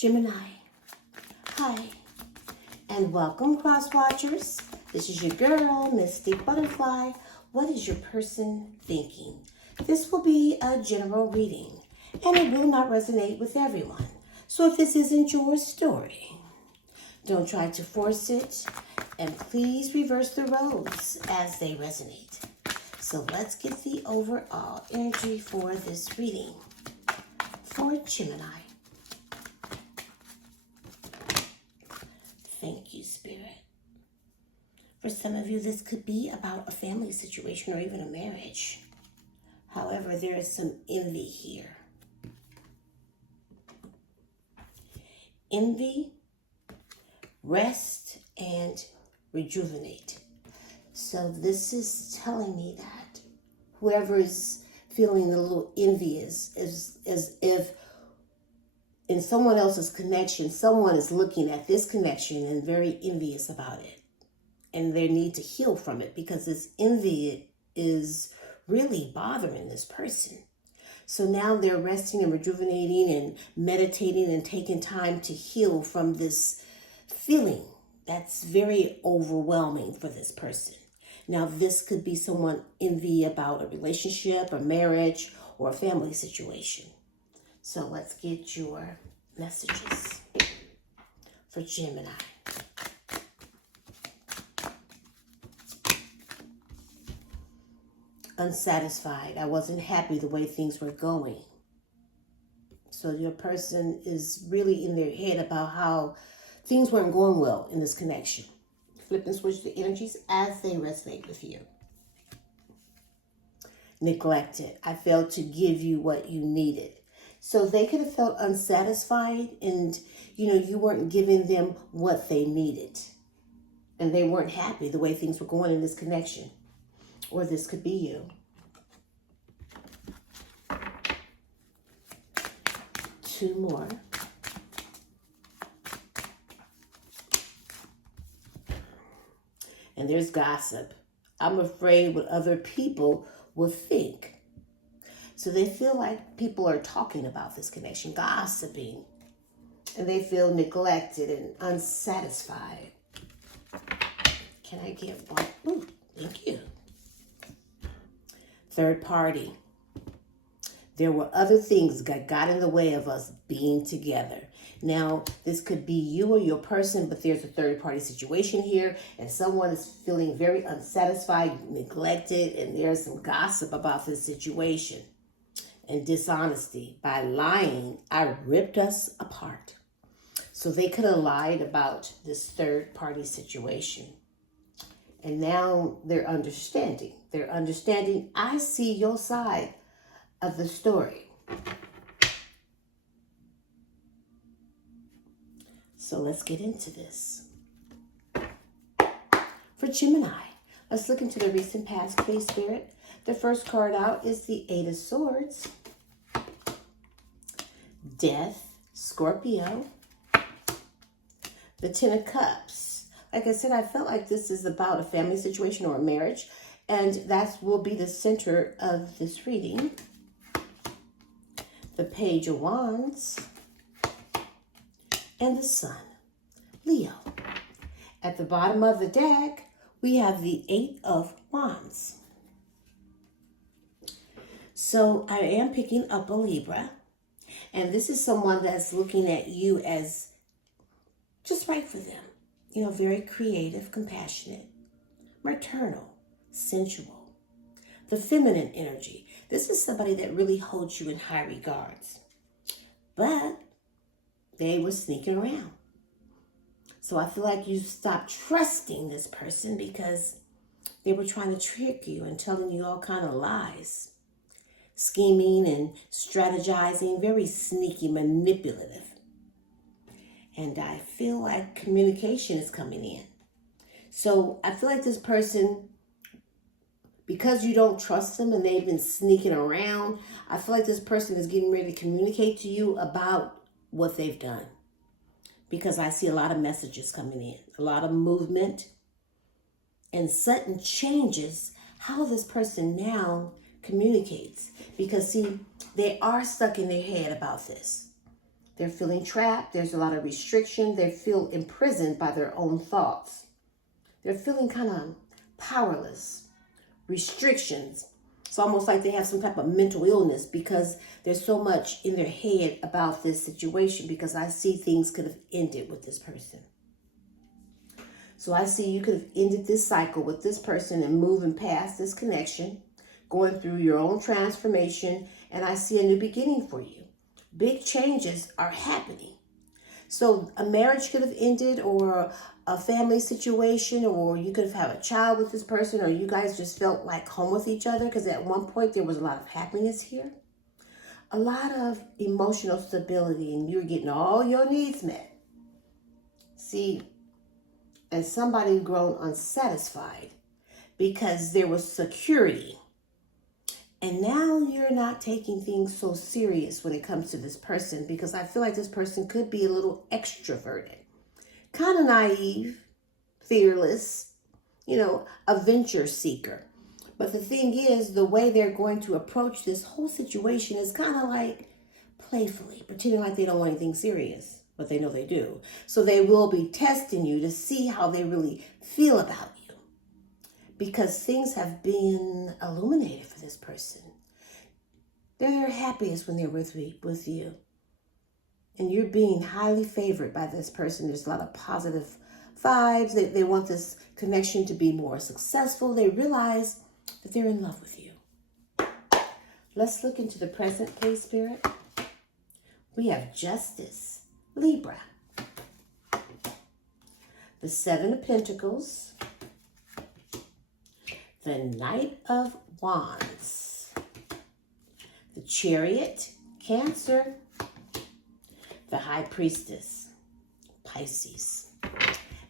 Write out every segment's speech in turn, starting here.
Gemini. Hi, and welcome, cross watchers. This is your girl, Mystic Butterfly. What is your person thinking? This will be a general reading, and it will not resonate with everyone. So if this isn't your story, don't try to force it, and please reverse the roles as they resonate. So let's get the overall energy for this reading for Gemini. Thank you, Spirit. For some of you, this could be about a family situation or even a marriage. However, there is some envy here. Envy, rest, and rejuvenate. So this is telling me that whoever is feeling a little envious is as if in someone else's connection, someone is looking at this connection and very envious about it. And they need to heal from it because this envy is really bothering this person. So now they're resting and rejuvenating and meditating and taking time to heal from this feeling that's very overwhelming for this person. Now, this could be someone envy about a relationship, a marriage, or a family situation. So let's get your messages for Gemini. Unsatisfied. I wasn't happy the way things were going. So your person is really in their head about how things weren't going well in this connection. Flip and switch the energies as they resonate with you. Neglected. I failed to give you what you needed. So they could have felt unsatisfied and, you weren't giving them what they needed. And they weren't happy the way things were going in this connection. Or this could be you. Two more. And there's gossip. I'm afraid what other people will think. So they feel like people are talking about this connection, gossiping, and they feel neglected and unsatisfied. Can I get one? Ooh, thank you. Third party. There were other things that got in the way of us being together. Now, this could be you or your person, but there's a third party situation here, and someone is feeling very unsatisfied, neglected, and there's some gossip about this situation. And dishonesty. By lying, I ripped us apart. So they could have lied about this third party situation. And now they're understanding. They're understanding, I see your side of the story. So let's get into this. For Gemini, let's look into the recent past, please, Spirit. The first card out is the Eight of Swords. Death, Scorpio. The Ten of Cups. Like I said, I felt like this is about a family situation or a marriage, and that will be the center of this reading. The Page of Wands. And the Sun, Leo. At the bottom of the deck, we have the Eight of Wands. So I am picking up a Libra. And this is someone that's looking at you as just right for them. Very creative, compassionate, maternal, sensual. The feminine energy. This is somebody that really holds you in high regards. But they were sneaking around. So I feel like you stopped trusting this person because they were trying to trick you and telling you all kind of lies. Scheming and strategizing, very sneaky, manipulative. And I feel like communication is coming in. So I feel like this person, because you don't trust them and they've been sneaking around, I feel like this person is getting ready to communicate to you about what they've done. Because I see a lot of messages coming in, a lot of movement, and sudden changes how this person now communicates. Because see, they are stuck in their head about this. They're feeling trapped. There's a lot of restriction. They feel imprisoned by their own thoughts. They're feeling kind of powerless. Restrictions. It's almost like they have some type of mental illness because there's so much in their head about this situation, because I see things could have ended with this person. So I see you could have ended this cycle with this person and moving past this connection, going through your own transformation, and I see a new beginning for you. Big changes are happening. So a marriage could have ended, or a family situation, or you could have had a child with this person, or you guys just felt like home with each other, because at one point there was a lot of happiness here. A lot of emotional stability, and you're getting all your needs met. See, and somebody grown unsatisfied because there was security. And now you're not taking things so serious when it comes to this person, because I feel like this person could be a little extroverted, kind of naive, fearless, a venture seeker. But the thing is, the way they're going to approach this whole situation is kind of like playfully, pretending like they don't want anything serious, but they know they do. So they will be testing you to see how they really feel about you, because things have been illuminated for this person. They're their happiest when they're with you. And you're being highly favored by this person. There's a lot of positive vibes. They want this connection to be more successful. They realize that they're in love with you. Let's look into the present, please, Spirit. We have Justice, Libra. The Seven of Pentacles. The Knight of Wands. The Chariot, Cancer. The High Priestess, Pisces.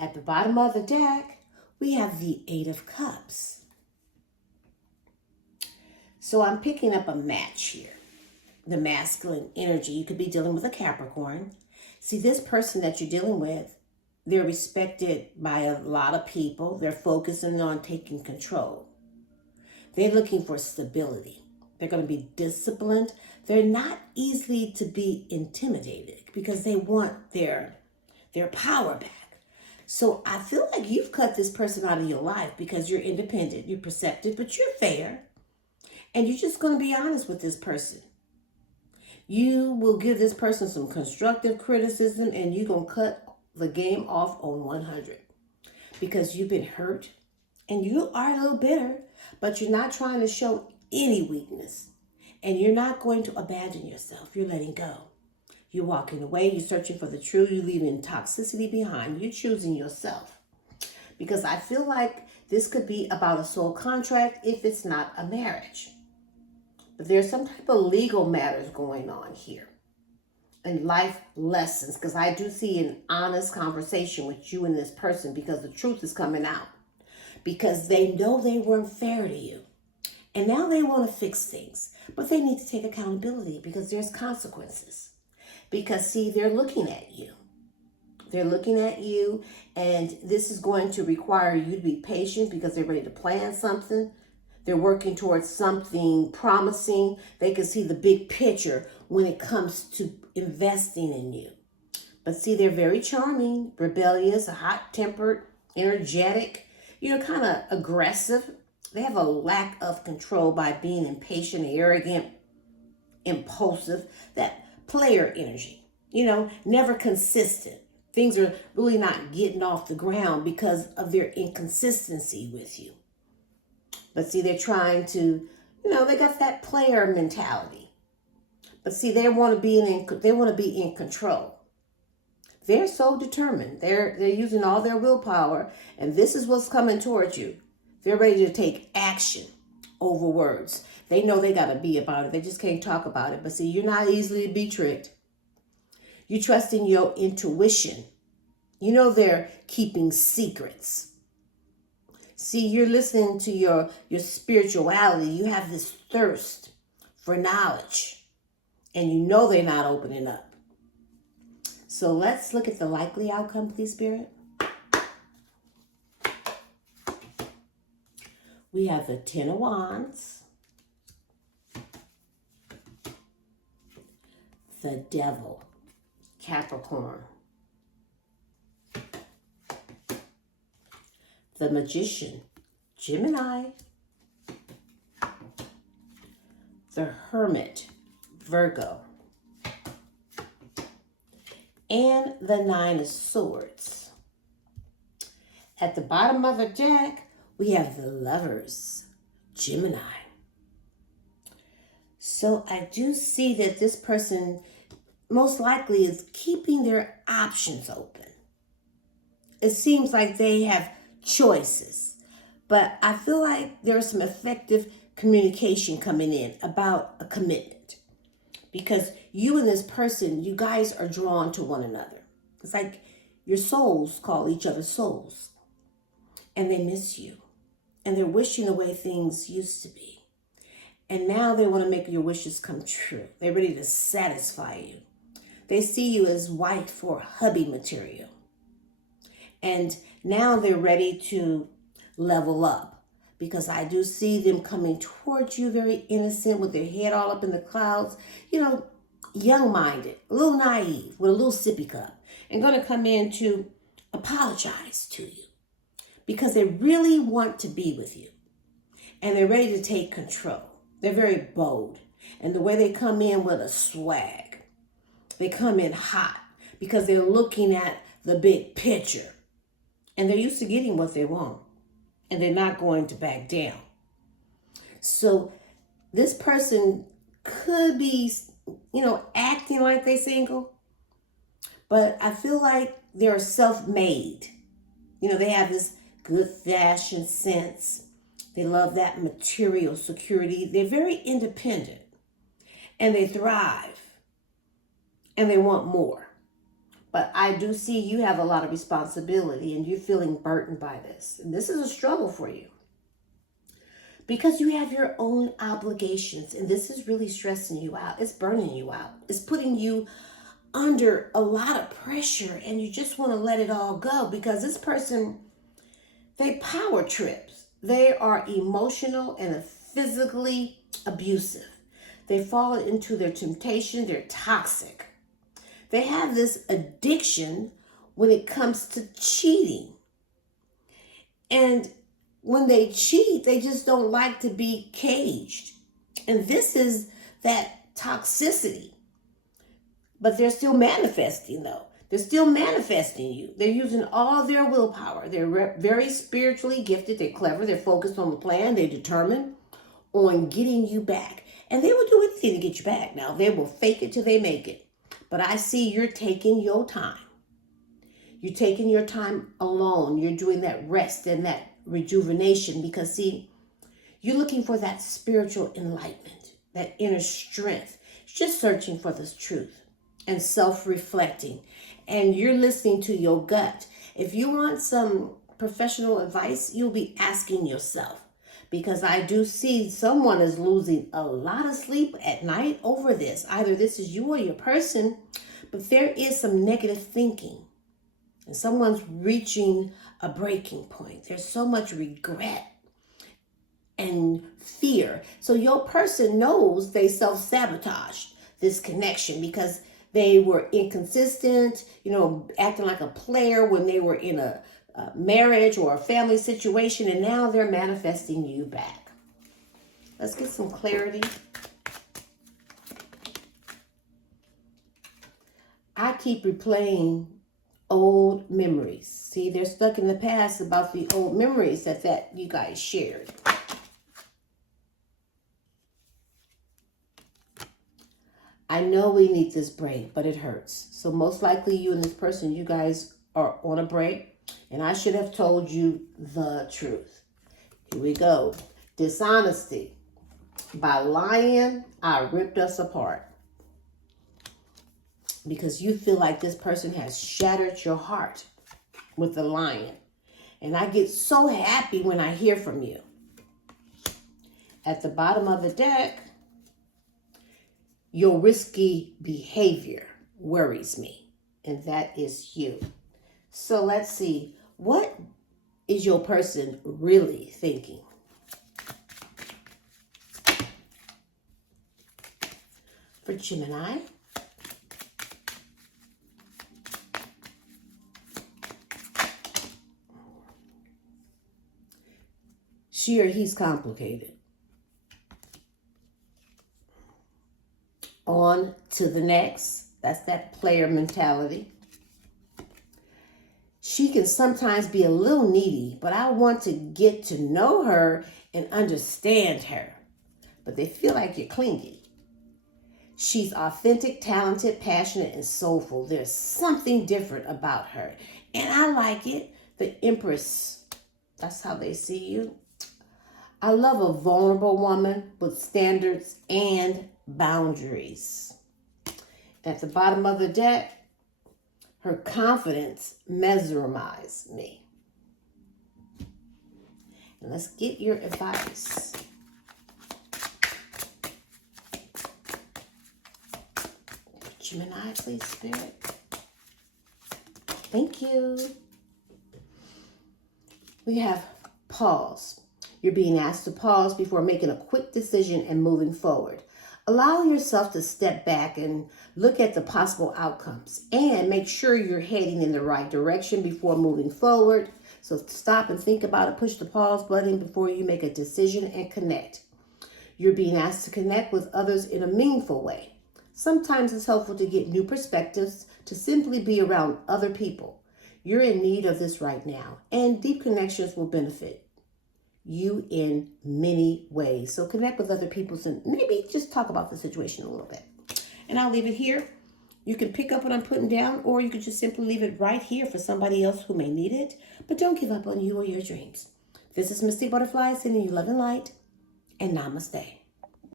At the bottom of the deck, we have the Eight of Cups. So I'm picking up a match here. The masculine energy. You could be dealing with a Capricorn. See, this person that you're dealing with, they're respected by a lot of people. They're focusing on taking control. They're looking for stability. They're going to be disciplined. They're not easily to be intimidated because they want their power back. So I feel like you've cut this person out of your life because you're independent, you're perceptive, but you're fair. And you're just going to be honest with this person. You will give this person some constructive criticism, and you're going to cut the game off on 100 because you've been hurt and you are a little bitter, but you're not trying to show any weakness, and you're not going to abandon yourself. You're letting go. You're walking away. You're searching for the truth. You're leaving toxicity behind. You're choosing yourself, because I feel like this could be about a soul contract if it's not a marriage. But there's some type of legal matters going on here, and life lessons, because I do see an honest conversation with you and this person, because the truth is coming out, because they know they weren't fair to you. And now they want to fix things, but they need to take accountability because there's consequences. Because, see, they're looking at you. They're looking at you, and this is going to require you to be patient because they're ready to plan something. They're working towards something promising. They can see the big picture when it comes to investing in you. But see, they're very charming, rebellious, hot-tempered, energetic, kind of aggressive. They have a lack of control by being impatient, arrogant, impulsive, that player energy, never consistent. Things are really not getting off the ground because of their inconsistency with you. But see, they're trying to, they got that player mentality. But see, they want to be in control. They're so determined. They're using all their willpower, and this is what's coming towards you. They're ready to take action over words. They know they got to be about it. They just can't talk about it. But see, you're not easily to be tricked. You trust in your intuition. They're keeping secrets. See, you're listening to your spirituality. You have this thirst for knowledge. And they're not opening up. So let's look at the likely outcome, please, Spirit. We have the Ten of Wands, the Devil, Capricorn. The Magician, Gemini. The Hermit, Virgo. And the Nine of Swords. At the bottom of the deck, we have the Lovers, Gemini. So I do see that this person most likely is keeping their options open. It seems like they have choices, but I feel like there's some effective communication coming in about a commitment, because you and this person, you guys are drawn to one another. It's like your souls call each other souls, and they miss you, and they're wishing the way things used to be, and now they want to make your wishes come true. They're ready to satisfy you. They see you as wife for hubby material, and now they're ready to level up. Because I do see them coming towards you very innocent with their head all up in the clouds, young-minded, a little naive, with a little sippy cup, and going to come in to apologize to you because they really want to be with you and they're ready to take control. They're very bold, and the way they come in with a swag, they come in hot because they're looking at the big picture and they're used to getting what they want. And they're not going to back down. So this person could be, acting like they're single, but I feel like they're self-made. They have this good fashion sense. They love that material security. They're very independent and they thrive and they want more. But I do see you have a lot of responsibility and you're feeling burdened by this. And this is a struggle for you because you have your own obligations, and this is really stressing you out. It's burning you out. It's putting you under a lot of pressure, and you just want to let it all go because this person, they power trips. They are emotional and physically abusive. They fall into their temptation. They're toxic. They have this addiction when it comes to cheating. And when they cheat, they just don't like to be caged. And this is that toxicity. But they're still manifesting, though. They're still manifesting you. They're using all their willpower. They're very spiritually gifted. They're clever. They're focused on the plan. They're determined on getting you back. And they will do anything to get you back. Now, they will fake it till they make it. But I see you're taking your time. You're taking your time alone. You're doing that rest and that rejuvenation because, see, you're looking for that spiritual enlightenment, that inner strength. You're just searching for this truth and self-reflecting. And you're listening to your gut. If you want some professional advice, you'll be asking yourself. Because I do see someone is losing a lot of sleep at night over this. Either this is you or your person, but there is some negative thinking. And someone's reaching a breaking point. There's so much regret and fear. So your person knows they self-sabotaged this connection because they were inconsistent, acting like a player when they were in a marriage or a family situation, and now they're manifesting you back. Let's get some clarity. I keep replaying old memories. See, they're stuck in the past about the old memories that you guys shared. I know we need this break, but it hurts. So most likely you and this person, you guys are on a break. And I should have told you the truth. Here we go. Dishonesty. By lying, I ripped us apart. Because you feel like this person has shattered your heart with the lying. And I get so happy when I hear from you. At the bottom of the deck, your risky behavior worries me. And that is you. So let's see, what is your person really thinking? For Gemini, She or he's complicated. On to the next. That's that player mentality. She can sometimes be a little needy, but I want to get to know her and understand her. But they feel like you're clingy. She's authentic, talented, passionate, and soulful. There's something different about her. And I like it. The Empress. That's how they see you. I love a vulnerable woman with standards and boundaries. At the bottom of the deck, her confidence mesmerized me. And let's get your advice. Gemini, please, Spirit. Thank you. We have pause. You're being asked to pause before making a quick decision and moving forward. Allow yourself to step back and look at the possible outcomes and make sure you're heading in the right direction before moving forward. So stop and think about it. Push the pause button before you make a decision and connect. You're being asked to connect with others in a meaningful way. Sometimes it's helpful to get new perspectives, to simply be around other people. You're in need of this right now, and deep connections will benefit you in many ways. So connect with other people and maybe just talk about the situation a little bit. And I'll leave it here. You can pick up what I'm putting down, or you can just simply leave it right here for somebody else who may need it. But don't give up on you or your dreams. This is Mystic Butterfly sending you love and light, and namaste.